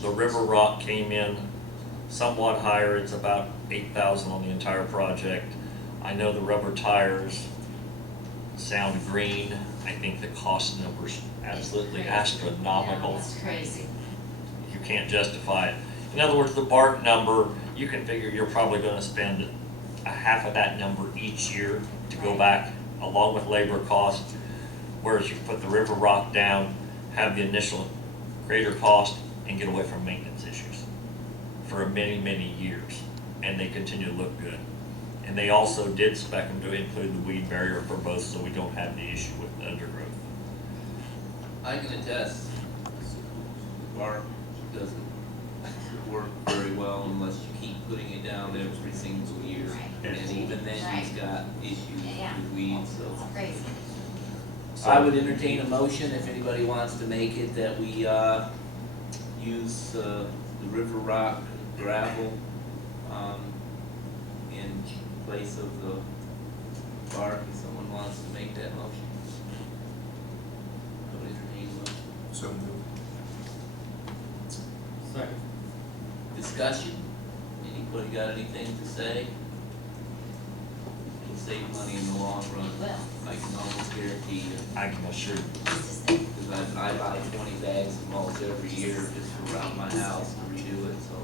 The river rock came in somewhat higher. It's about $8,000 on the entire project. I know the rubber tires sound green. I think the cost number's absolutely astronomical. Yeah, that's crazy. You can't justify it. In other words, the bark number, you can figure you're probably gonna spend a half of that number each year to go back along with labor costs. Whereas you put the river rock down, have the initial greater cost, and get away from maintenance issues for many, many years. And they continue to look good. And they also did spec them to include the weed barrier for both, so we don't have the issue with the undergrowth. I can attest, bark doesn't work very well unless you keep putting it down every single year. And even then, he's got issues with weeds, so. It's crazy. I would entertain a motion, if anybody wants to make it, that we, use, the river rock gravel, in place of the bark, if someone wants to make that motion. I would entertain a motion. So moved. Second. Discussion? Anybody got anything to say? It'll save money in the long run. Well, I can almost guarantee you, I can assure you. it's just, because I buy 20 bags of mulch every year just around my house to redo it, so.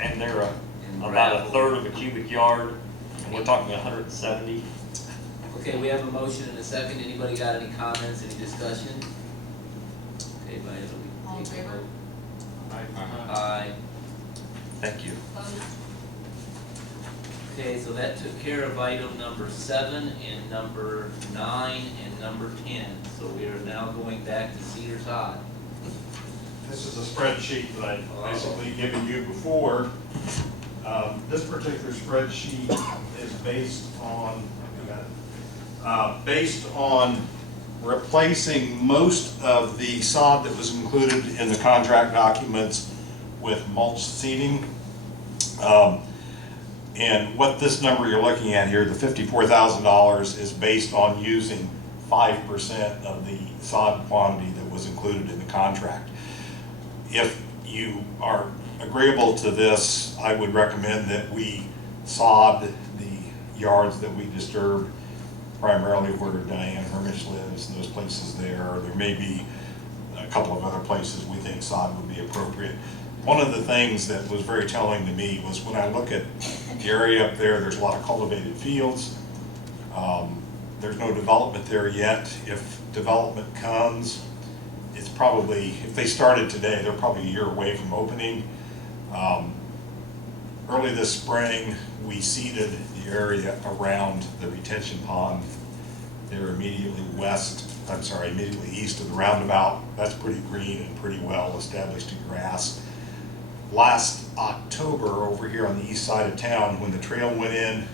And they're And about a gravel. third of a cubic yard, and we're talking 170. Okay, we have a motion and a second. Anybody got any comments, any discussion? Okay, by the All in favor? Aye. Thank you. opposed? Okay, so that took care of item number 7 and number 9 and number 10. So we are now going back to Cedar Sod. This is a spreadsheet that I've basically given you before. This particular spreadsheet is based on replacing most of the sod that was included in the contract documents with mulch seeding. And what this number you're looking at here, the $54,000, is based on using 5% of the sod quantity that was included in the contract. If you are agreeable to this, I would recommend that we sod the yards that we disturbed, primarily where Diane Hermesch lives and those places there. There may be a couple of other places we think sod would be appropriate. One of the things that was very telling to me was when I look at the area up there, there's a lot of cultivated fields. There's no development there yet. If development comes, it's probably, if they started today, they're probably a year away from opening. Early this spring, we seeded the area around the retention pond. They're immediately immediately east of the roundabout. That's pretty green and pretty well established in grass. Last October, over here on the east side of town, when the trail went in,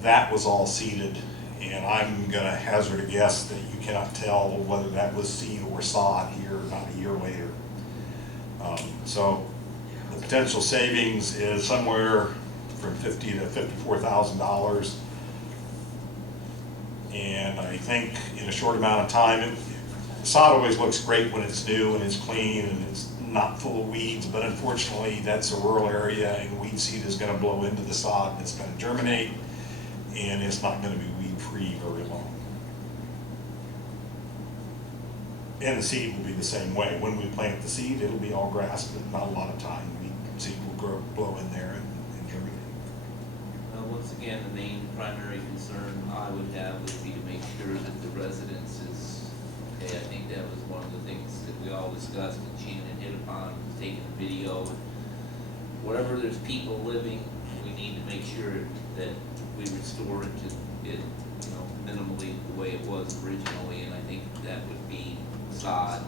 that was all seeded. And I'm gonna hazard a guess that you cannot tell whether that was seed or sod here, not a year later. So the potential savings is somewhere from $50,000 to $54,000. And I think in a short amount of time, sod always looks great when it's new and it's clean and it's not full of weeds, but unfortunately that's a rural area and weed seed is gonna blow into the sod and it's gonna germinate and it's not gonna be weed-free very long. And the seed will be the same way. When we plant the seed, it'll be all grass, but not a lot of time. Weed seed will blow in there and germinate. Well, once again, the main primary concern I would have would be to make sure that the residence is, okay, I think that was one of the things that we all discussed and Shannon hit upon, was taking a video. Wherever there's people living, we need to make sure that we restore it to it, minimally the way it was originally, and I think that would be sod.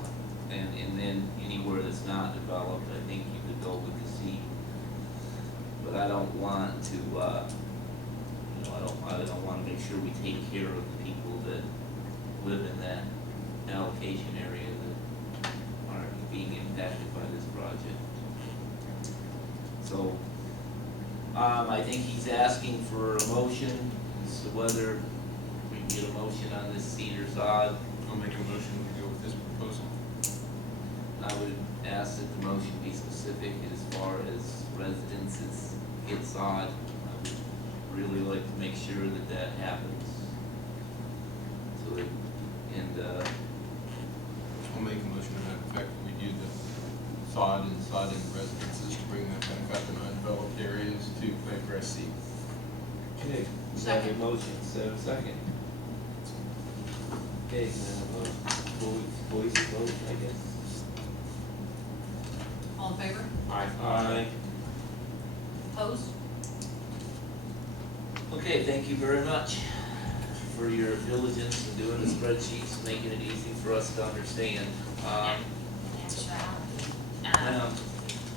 And then anywhere that's not developed, I think you could go with the seed. But I don't want to, I don't want to make sure we take care of the people that live in that allocation area that aren't being impacted by this project. So, I think he's asking for a motion as to whether we can get a motion on this cedar sod. I'll make a motion to go with this proposal. I would ask that the motion be specific as far as residences get sod. I would really like to make sure that that happens. So that, and, I'll make a motion to that effect, we do the sod and sodding residences to bring that back up in undeveloped areas to Plan for SC. okay, we have a motion, so second. Okay, now, voice vote, I guess. All in favor? Aye. Opposed? Okay, thank you very much for your diligence in doing the spreadsheets, making it easy for us to understand. Actually,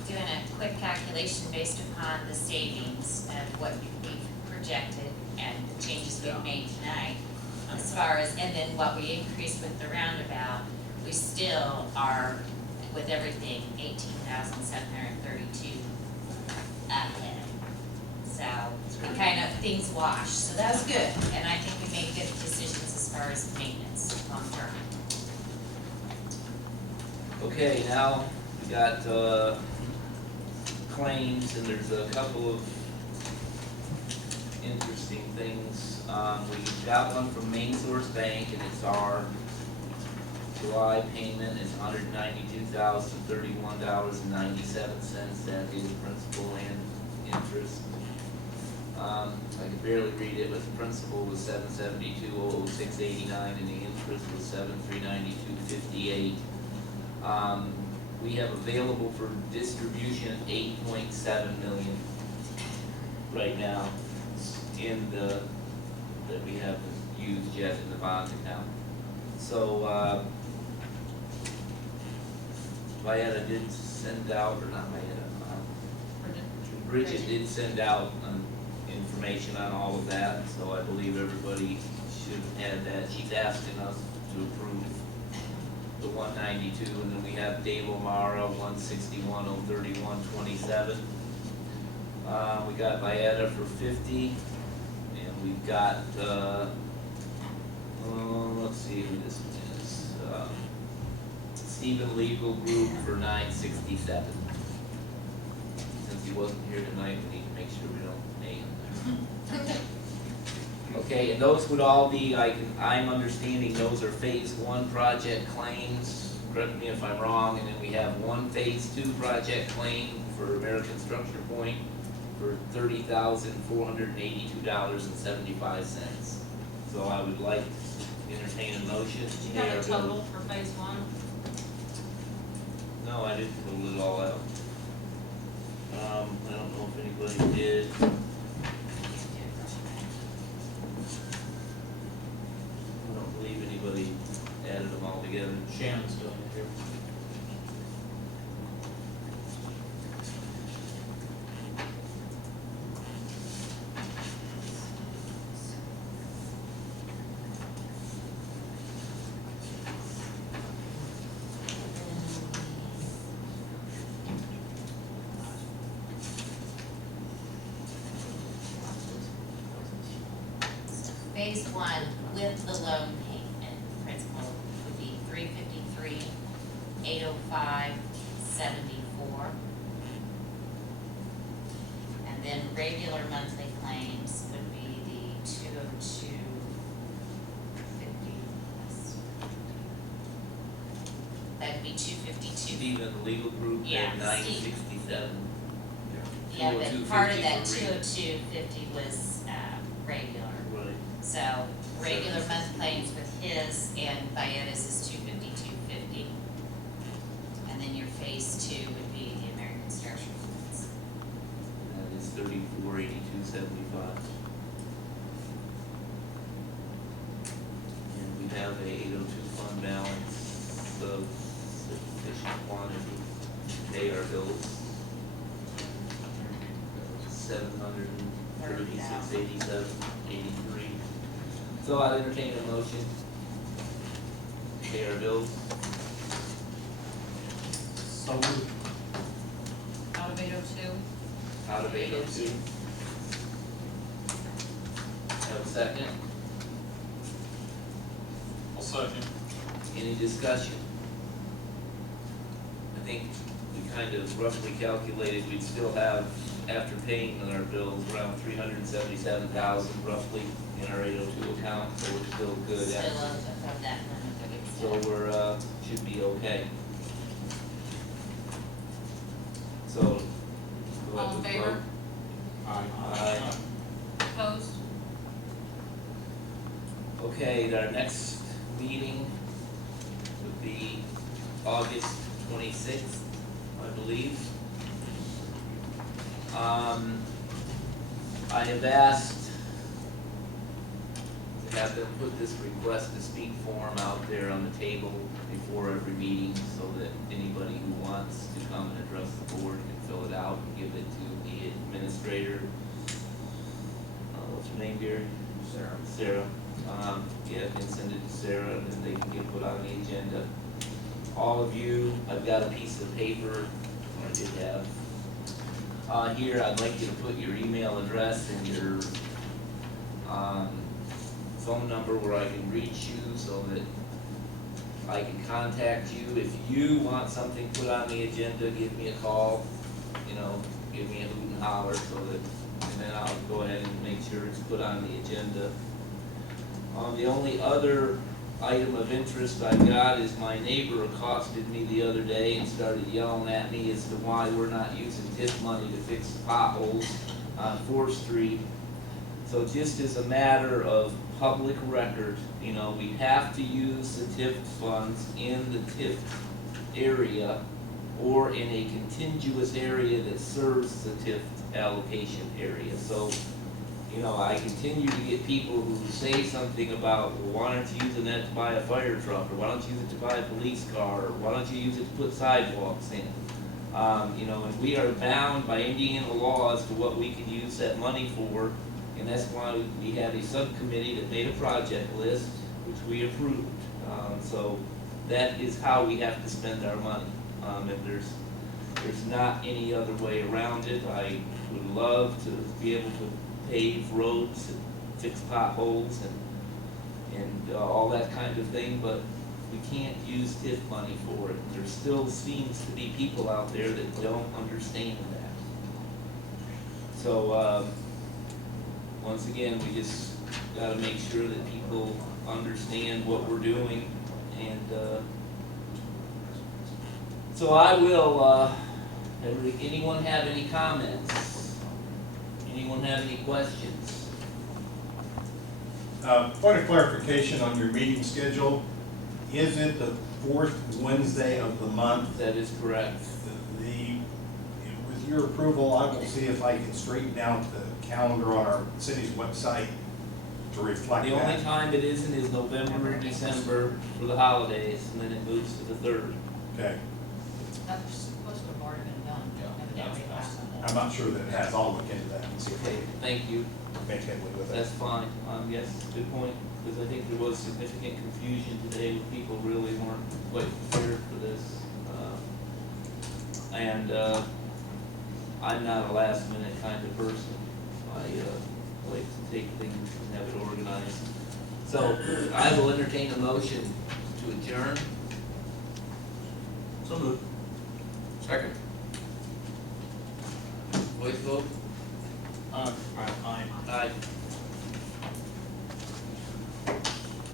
doing a quick calculation based upon the savings of what we've projected and the changes we've made tonight, as far as, and then what we increased with the roundabout, we still are, with everything, 18,732 ahead. So, it kind of, things wash, so that was good, and I think we made good decisions as far as maintenance long term. Okay, now we got claims, and there's a couple of interesting things. We got one from Main Source Bank, and it's our July payment is $192,031.97. That is principal and interest. I could barely read it, but the principal was $772,006.89, and the interest was $7,392.58. We have available for distribution 8.7 million right now in the, that we haven't used yet in the bond account. So, Vieta did send out, or not Vieta, Bridget did send out information on all of that, so I believe everybody should have that. She's asking us to approve the 192, and then we have Dave O'Mara, 161,031.27. We got Vieta for 50, and we've got, let's see who this one is, Stephen Legal Group for 967. Since he wasn't here tonight, we need to make sure we don't pay him there. Okay, and those would all be, I'm understanding those are phase 1 project claims, correct me if I'm wrong, and then we have one phase 2 project claim for American Structure Point for $30,482.75. So I would like to entertain a motion. Do you have a total for phase 1? No, I didn't total it all out. I don't know if anybody did. I don't believe anybody added them all together. Shannon's doing it here. Phase 1 with the loan payment principal would be $353,805.74. And then regular monthly claims would be the $202.50. That'd be $252. Stephen Legal Group Yeah, at 967. Yeah, but part of that 202.50 $202.50 was regular. Right. So regular month claims with his and Vieta's is $252.50. And then your phase 2 would be the American Structure Funds. That is $34,82.75. And we have a 802 fund balance of sufficient quantity to pay our bills. $736.87.83. So I'll entertain a motion to pay our bills. So moved. Out of 802? Out of 802. Have a second? I'll second. Any discussion? I think we kind of roughly calculated we'd still have, after paying our bills, around 377,000 roughly in our 802 account, so we're still good. Still after- above that limit that we So set. we're, should be okay. So. go ahead All in with favor? vote. Aye. Opposed? Okay, our next meeting would be August 26th, I believe. I have asked to have them put this request to speak form out there on the table before every meeting so that anybody who wants to come and address the board can fill it out and give it to the administrator. What's her name, Gary? Sarah. Yeah, can send it to Sarah and then they can get put on the agenda. All of you, I've got a piece of paper, or I did have. Here, I'd like you to put your email address and your, phone number where I can reach you so that I can contact you. If you want something put on the agenda, give me a call, you know, give me a hoot and holler so that, and then I'll go ahead and make sure it's put on the agenda. The only other item of interest I've got is my neighbor accosted me the other day and started yelling at me as to why we're not using TIF money to fix potholes on 4th Street. So just as a matter of public record, you know, we have to use the TIF funds in the TIF area or in a contiguous area that serves the TIF allocation area. So, you know, I continue to get people who say something about, well, why aren't you using that to buy a fire truck, or why don't you use it to buy a police car, or why don't you use it to put sidewalks in? You know, and we are bound by Indiana law as to what we can use that money for, and that's why we had a subcommittee that made a project list, which we approved. So that is how we have to spend our money. And there's not any other way around it. I would love to be able to pave roads and fix potholes and all that kind of thing, but we can't use TIF money for it. There still seems to be people out there that don't understand that. So, once again, we just gotta make sure that people understand what we're doing, and, so I will, anyone have any comments? Anyone have any questions? Point of clarification on your meeting schedule, is it the 4th Wednesday of the month? That is correct. With your approval, I will see if I can straighten out the calendar on our city's website to reflect The that. only time it isn't is November and December for the holidays, and then it moves to the 3rd. Okay, That's supposed to have already been done, evidently last time. I'm not sure that it has, I'll look into that and see if Okay, thank you. we make headway with That's that. fine. Yes, good point, because I think there was significant confusion today when people really weren't quite prepared for this. I'm not a last minute kind of person. I like to take things and have it organized. So I will entertain a motion to adjourn. So moved. Second. Voice vote? Aye. Aye.